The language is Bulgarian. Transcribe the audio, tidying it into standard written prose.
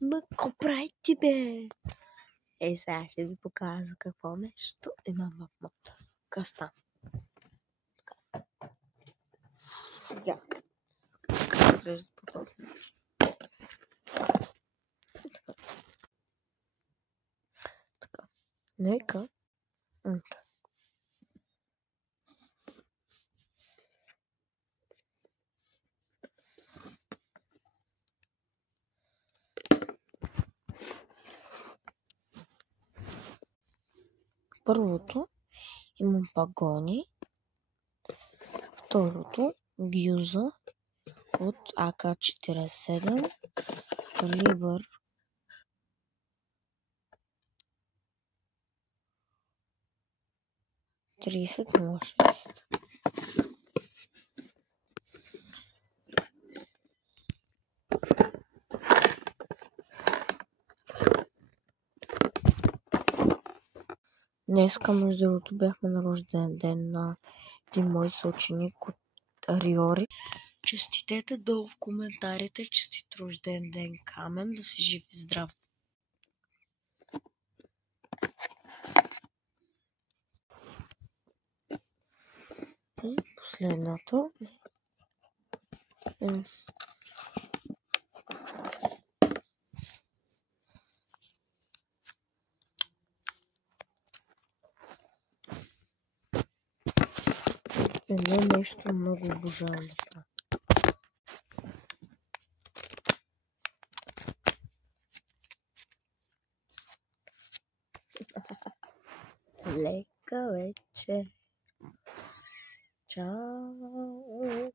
Ма какво правите, бе? Сега ще ви покажа какво нещо имам в моята къста. Сега. Изглежда по този начин. Така. Нека. Първото имам пагони. Второто гюза от АК-47 калибър 30-06. Днеска, между другото, бяхме на рожден ден на един мой съученик от Риори. Честитете долу в коментарите, честит рожден ден, Камен, да си жив и здрав. И последното е едно нещо много обожавам да правя. Лека вечер. Чао.